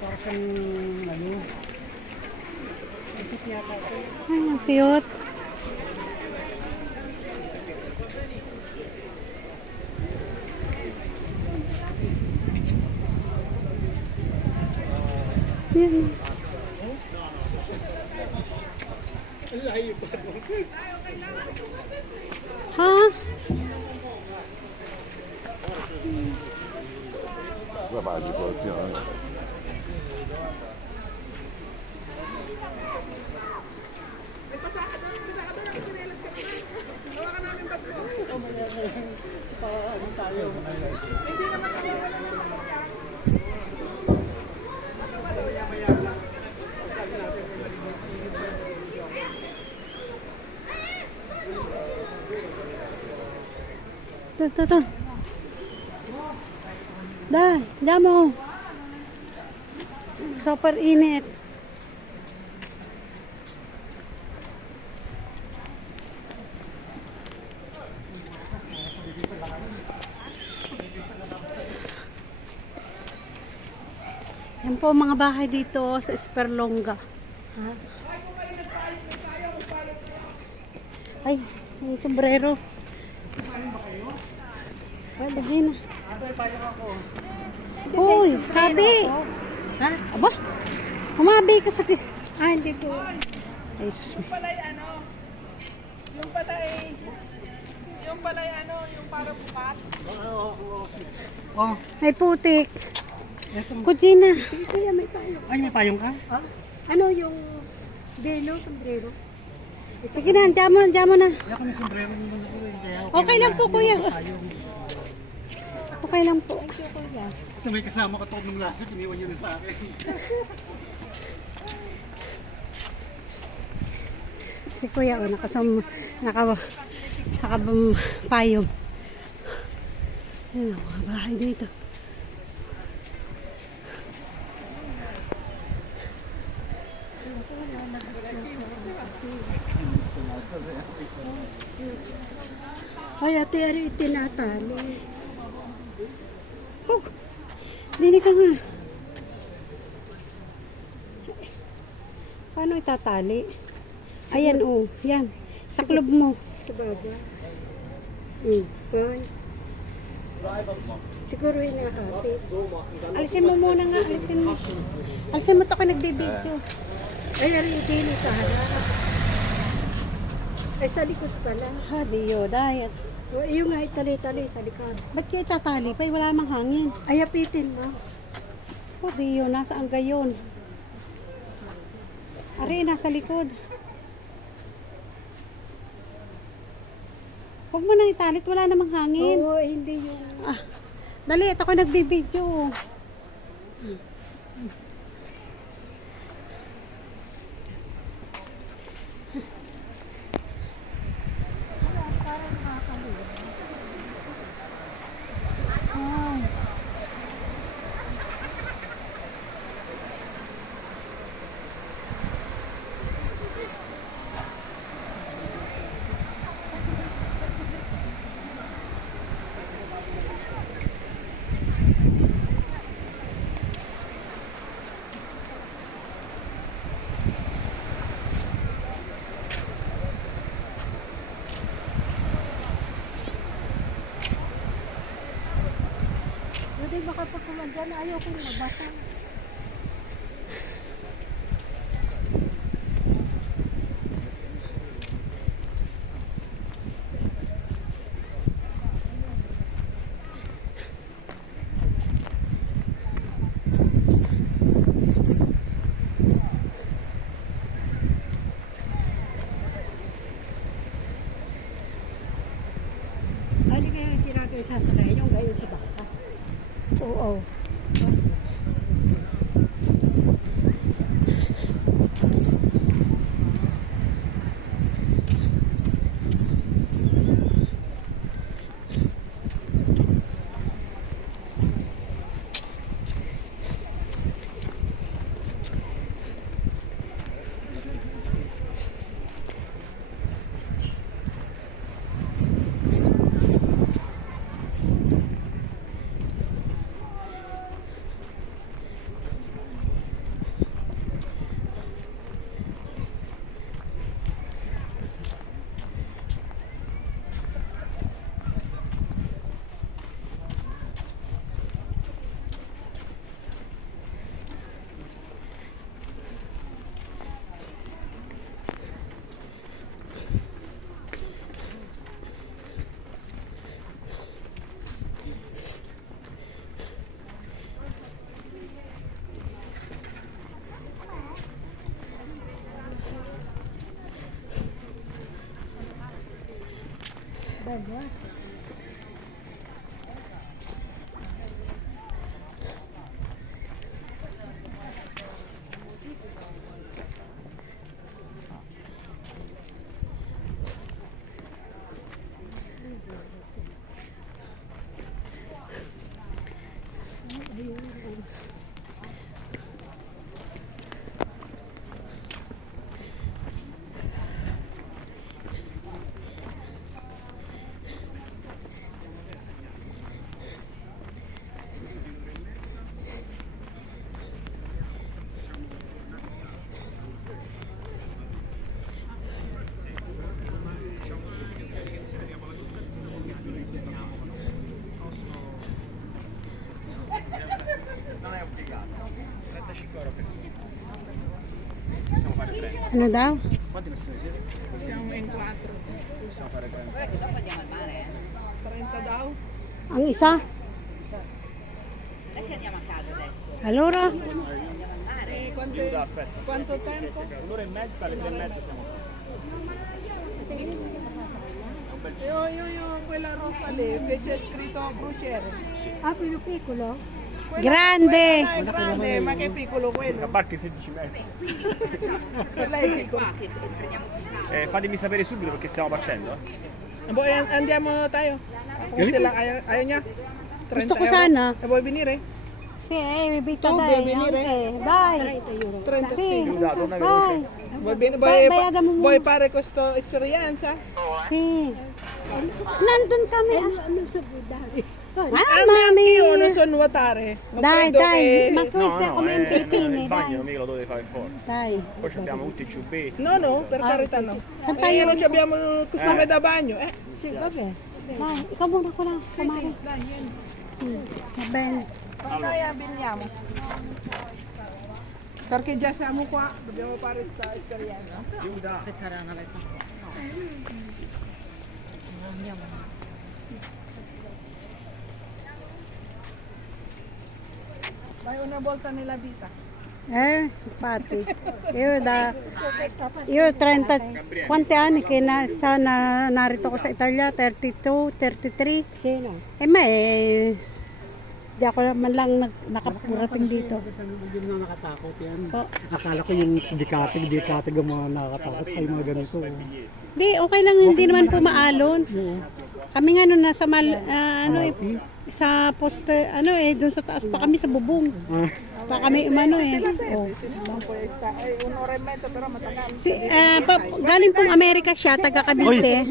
Parang ano. Ipit yata ito. Ay, ang cute. Yan. Ha? Vai para de posição. Ito. Dah, jamo. Super init. Yan po mga bahay dito sa Esperlonga. Ha? Ay, yung sombrero. Ay, lagi na. Uy, habi. Ha? Aba, humabi ka sa... Ah, hindi ko. Ay, sus. Yung palay yung parang bukat. Oh, Ay, putik. eto. Kutsina. Sige, kuya, may payong. Ay, may payong ka? Ha? Ano yung belo, sombrero? Sige na, jamo na. Kaya kami sombrero naman ako eh. Kaya Okay lang po, kuya. payong. Okay lang po. Thank you, kuya. Kasi may kasama ko to nung last week, iniwan niyo na sa akin. Si kuya, nakapayong. Ayun, mga bahay dito. Ay, ate, ari itinatali. Oh, dinig ka nga. Paano itatali? Ayan, oh. Yan. Sa club mo. Sa baba. Bye. Siguro hinahapis. Alisin mo muna nga. Alisin mo. Alisin mo ito ka nagbibidyo. Ay, ari itili sa harap. Ay, sa likod pala. Ha, diyo, dayat. O, yung nga itali-tali sa likod. Ba't kayo itatali pa? Wala namang hangin. Ay, apitin mo. Oh, diyo, nasa ang gayon. Ari, nasa likod. Huwag mo nang italit, wala namang hangin. Oo, hindi yung... Ah, dali, ito ko nagbibidyo. Hindi makapagkuman dyan. Ayaw ko rin mabasa. Ano kaya yung tinatay sa sakay? Yung gayo sa baka? Oo. Dalawa. Ano daw? Quante persone siete? Siamo in 4. Possiamo fare 30. 30 daw. Ang isa? Allora? Giuda, aspetta. Quanto tempo? Un'ora e mezza, alle 3:30 siamo qua. Quella rosa lì che c'è scritto crociere. Ah, più piccolo? Grande! Quella è grande, ma che piccolo La quello. barca è 16 metri. Quella è piccolo. Fatemi sapere subito perché stiamo partendo. Boy, andiamo tayo. Kung sila ayaw niya. 30 Gusto ko euro. sana. Boy, binire. Si, bibita Tu, tayo. bibili rin. Bye! 30 Si, Giuda, torna bye! veloce. Bayadan mo muna. boy pare questo esperienza. Si. Nandun kami. Ano sa budari? Ah, Mami, mami! io non so nuotare. Non Dai, credo dai, che- ma questo è come in Filippine, il bagno dai. mica lo dovete fare forza. Dai. Poi abbiamo tutti i giubbetti. No, no, per carità no. Saan tayo? Non ci abbiamo costume da bagno. Sì, vabbè. Dai, ikaw muna ko lang. Kumari. Dai, vieni. Va bene. Quando abbiniamo? Perché già siamo qua, dobbiamo fare questa esperienza. Giuda. Dai una volta nella vita. Infatti. Io 30, quanti anni che narito ko sa Italia? 32, 33. Sino? Ma di ako man lang nakapurating dito. Hindi mo na nakatakot yan. Po. Akala ko yung dikatig ang mga nakakatakot sa mga ganito. Di, okay lang, hindi naman po maalon. Kami nga nung nasa sa poste, doon sa taas pa kami sa bubong. Pa kami umano eh. Oh. Non può stare, un'ora e mezza però matagal. Galing pong Amerika siya, taga Cavite.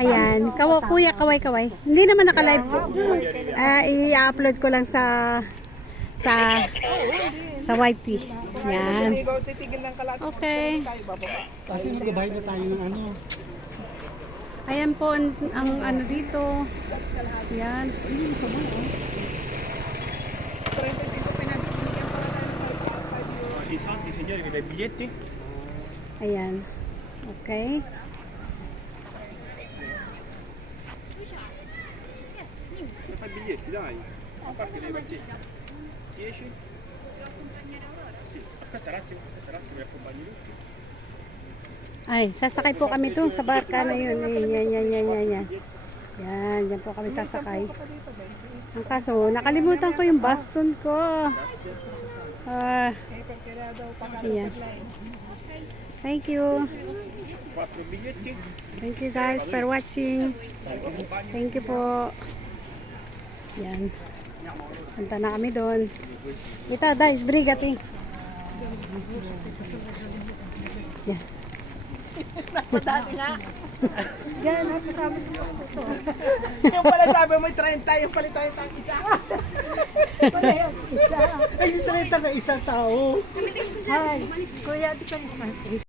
Ayan, kuya, kaway. Hindi naman naka-live po. I-upload ko lang sa YT. Yan. Hindi ko titigil ng kalat. Okay. Tayo bababa. Kasi magbabayad na tayo ng ano. Ayan po ang ano dito. Yan. 35 pinag-binigyan para tayo ng I soldi, signori, mi dai i biglietti? Ayan. Okay. Mi fai i biglietti, dai. A parte dei pacchetti. 10? Sì. Aspetta un attimo, mi accompagni tutti. Ay, sasakay po kami doon sa barka na yun. Yan. Yan po kami sasakay. Ang kaso, nakalimutan ko yung baston ko. Ayan. Thank you. 4 biglietti. Thank you guys for watching. Thank you po. Yan. Punta na kami doon. Ito, guys, brigati. Yan. Dati nga. Yan, kasama sa ito. Yung pala sabi mo 30, yung pala 30 isa. Ay, ito na isang tao. Hi, kuya, di ka naman.